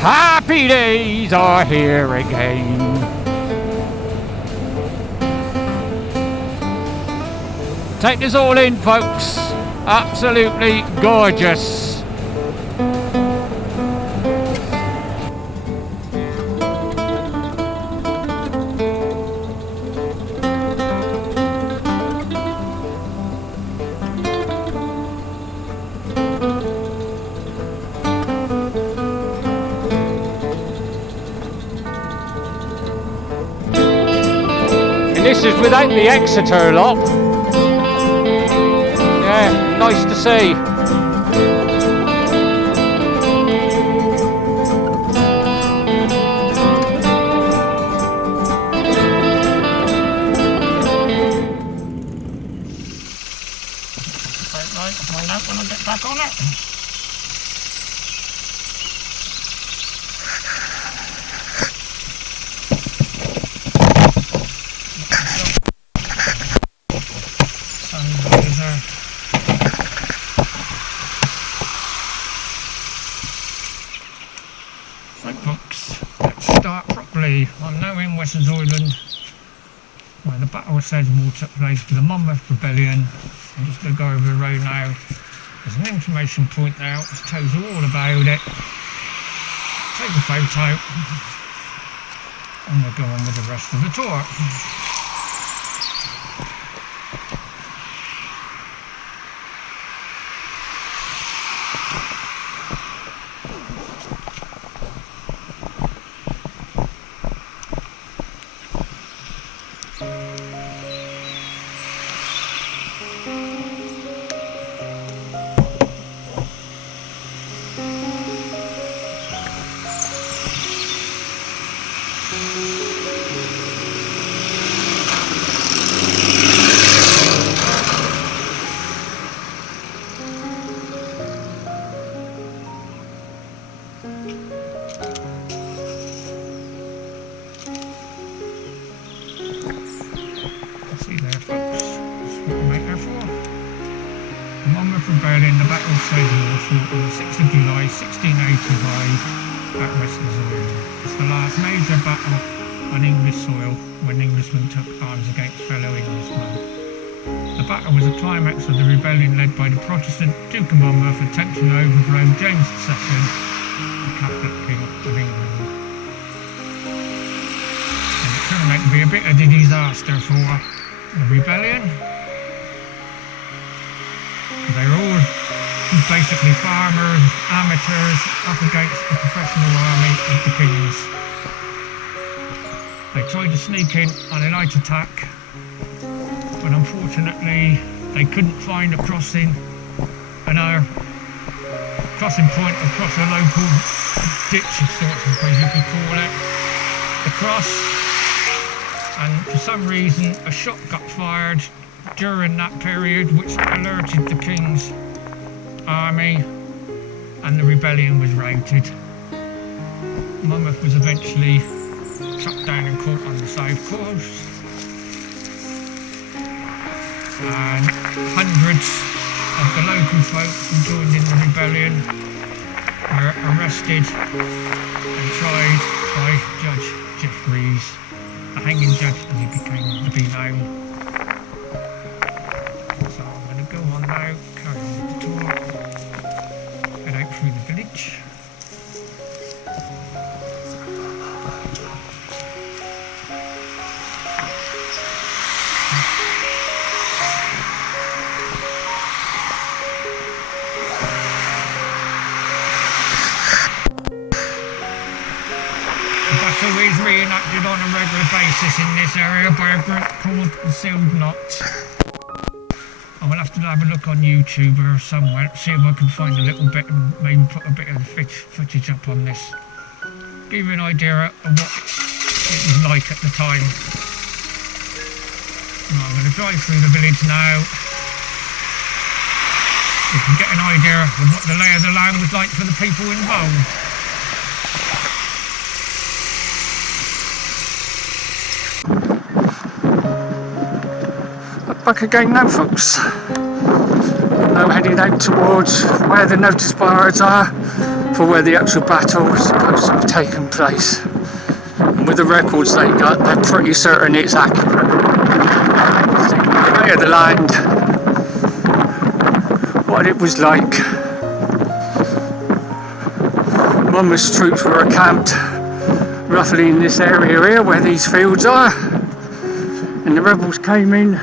Happy days are here again. Take this all in, folks. Absolutely gorgeous. And this is without the Exeter lot. Yeah, nice to see. Right, find out when I get back on it. Right folks, let's start properly. I'm now in Western Island where the Battle of Sedgemoor took place for the Monmouth Rebellion. I'm just going to go over the road now. There's an information point there which tells you all about it. Take a photo and we'll go on with the rest of the tour. See there folks, that's what I'm out there for. The Monmouth Rebellion, the Battle of Sedgemoor, fought on the 6th of July 1685 at Western Island. It's the last major battle on English soil when Englishmen took arms against fellow Englishmen. The battle was a climax of the rebellion led by the Protestant Duke of Monmouth attempting to overthrow James II, the Catholic King of England. And it turned out to be a bit of a disaster for the rebellion. They were all basically farmers, amateurs, up against the professional army of the kings. They tried to sneak in on a night attack, but unfortunately they couldn't find a crossing, crossing point across a local ditch of sorts, I suppose you could call it, the cross. And for some reason a shot got fired during that period which alerted the king's army and the rebellion was routed. Monmouth was eventually shot down and caught on the south coast, and hundreds of the local folk who joined in the rebellion were arrested and tried by Judge Jeffreys, the hanging judge as he became to be known. So I'm going to go on now, carry on with the tour, head out through the village. The battle is reenacted on a regular basis in this area by a group called the Sealed Knot. I will have to have a look on YouTube or somewhere, see if I can find a little bit and maybe put a bit of footage up on this. Give you an idea of what it was like at the time. Now, I'm going to drive through the village now. You can get an idea of what the lay of the land was like for the people involved. Back again now folks. Now heading out towards where the notice boards are for where the actual battle was supposed to have taken place. And with the records they got, they're pretty certain it's accurate. So you can lay of the land, what it was like. Monmouth's troops were encamped roughly in this area here where these fields are, and the rebels came in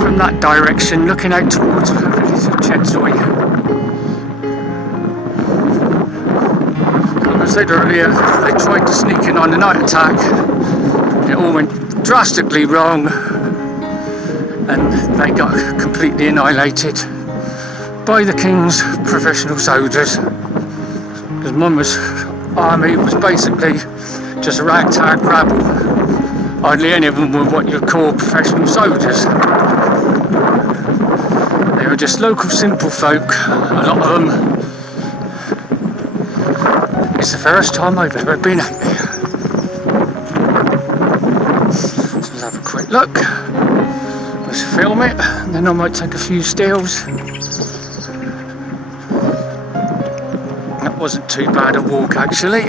from that direction looking out towards the village of Sedgemoor. Like I said earlier, they tried to sneak in on the night attack, it all went drastically wrong and they got completely annihilated by the King's professional soldiers, because Monmouth's army was basically just a ragtag rabble. Hardly any of them were what you'd call professional soldiers. They were just local simple folk, a lot of them. It's the first time I've ever been out there. So let's have a quick look. Let's film it, and then I might take a few stills. Wasn't too bad a walk actually.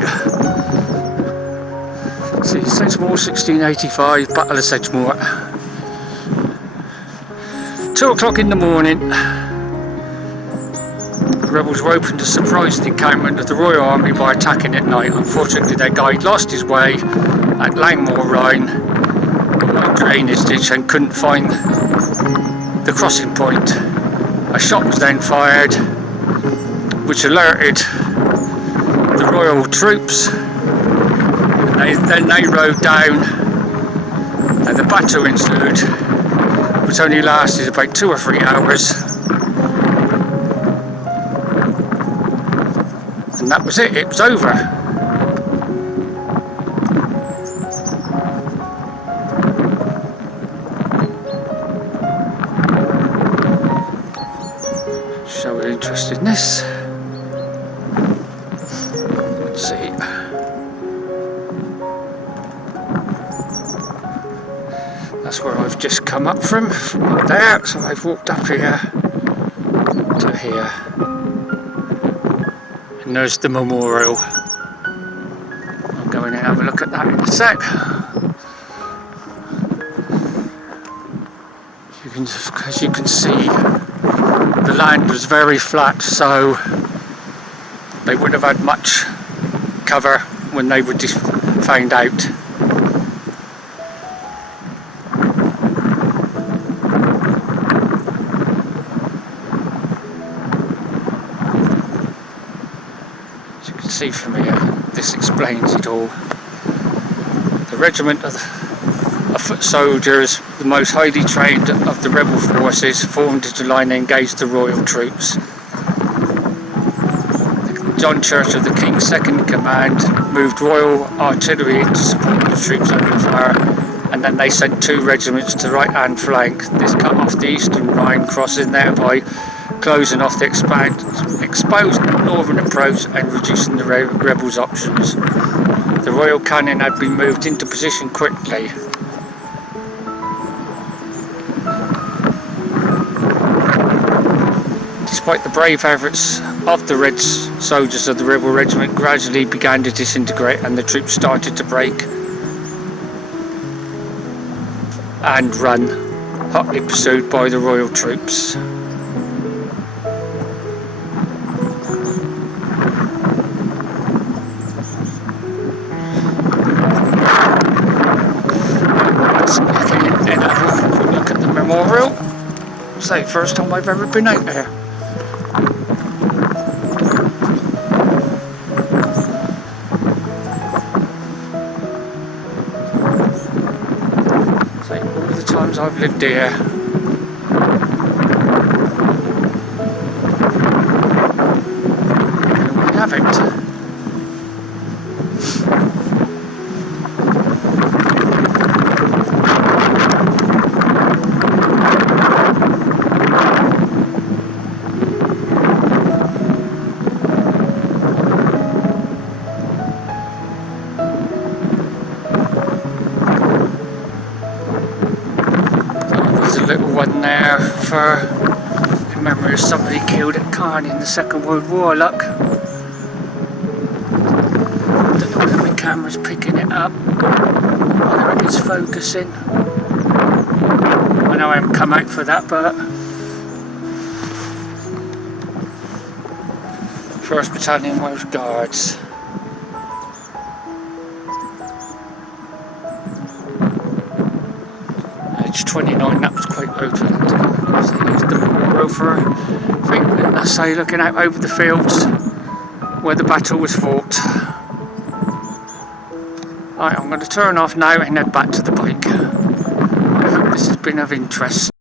See, Sedgemoor 1685, Battle of Sedgemoor. 2 o'clock in the morning. The rebels were hoping to surprise the encampment of the Royal Army by attacking at night. Unfortunately their guide lost his way at Langmoor Rhine, a drainage ditch, and couldn't find the crossing point. A shot was then fired which alerted the royal troops. Then they rode down, and the battle ensued, which only lasted about 2 or 3 hours, and that was it. It was over. Show your interest in this. See, that's where I've just come up from up there, so I've walked up here to here, and there's the memorial. I'll go in and have a look at that in a sec. As you can see, the land was very flat, so they wouldn't have had much cover when they were found out. As you can see from here, this explains it all. The regiment of foot soldiers, the most highly trained of the rebel forces, formed into line and engaged the royal troops. John Church of the King's second command moved royal artillery to support the troops under fire, and then they sent 2 regiments to the right hand flank. This cut off the eastern Rhine crossing, thereby closing off the exposed northern approach and reducing the rebels' options. The royal cannon had been moved into position quickly. Despite the brave efforts of the Red soldiers of the rebel regiment, gradually began to disintegrate, and the troops started to break and run, hotly pursued by the royal troops. Then have a look at the memorial. Say, first time I've ever been out there. All the times I've lived here, we have it. Little one there for in memory of somebody killed at Caen in the Second World War, look. I don't know whether my camera's picking it up, whether it's focusing. I know I haven't come out for that, but 1st Battalion Welsh Guards. Age 29, that was quite open. So there's the rover thing, and that's how you're looking out over the fields where the battle was fought. Right, I'm going to turn off now and head back to the bike. I hope this has been of interest.